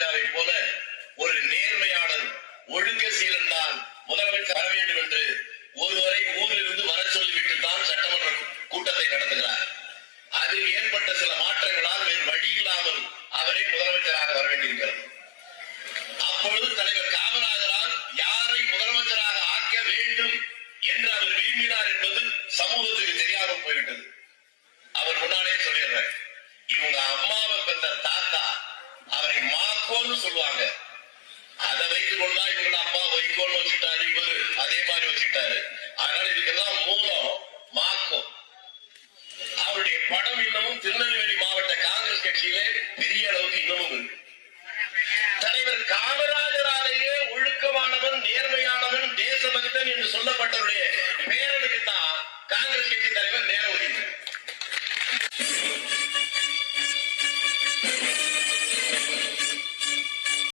ராஜாவை போல ஒரு நேர்மையாளர் ஒழுக்க சீலன் தான் முதலமைச்சர் வர வேண்டும் என்று ஒருவரை ஊரிலிருந்து வர சொல்லிவிட்டு தான் சட்டமன்ற கூட்டத்தை நடத்துகிறார். அதில் ஏற்பட்ட சில மாற்றங்களால் வேறு வழி இல்லாமல் அவரே முதலமைச்சராக வர வேண்டியிருக்கிறது. அப்பொழுது தலைவர் காமராஜரால் யாரை முதலமைச்சராக ஆக்க வேண்டும் என்று அவர் விரும்பினார் என்பது சமூகத்துக்கு தெரியாமல் போய்விட்டது. அவர் முன்னாலே சொல்லிடுறார், இவங்க அம்மாவை பெற்ற தாத்தா அவரை மாக்கோன்னு சொல்லுவாங்க. அதை வைத்துக் கொண்டா இவங்க அப்பா வைக்கோன்னு வச்சுட்டாரு, இவரு அதே மாதிரி வச்சுட்டாரு. அதனால இதுக்கெல்லாம் மூலம் மாக்கோ. அவருடைய படம் இன்னமும் திருநெல்வேலி மாவட்ட காங்கிரஸ் கட்சியிலே பெரிய அளவுக்கு இன்னமும் இருக்கு. தலைவர் காமராஜராலேயே ஒழுக்கமானவன், நேர்மையானவன், தேசபக்தன் என்று சொல்லப்பட்டவருடைய பேரனுக்கு தான் காங்கிரஸ் கட்சி தலைவர் நேரம் ஒதுக்கி.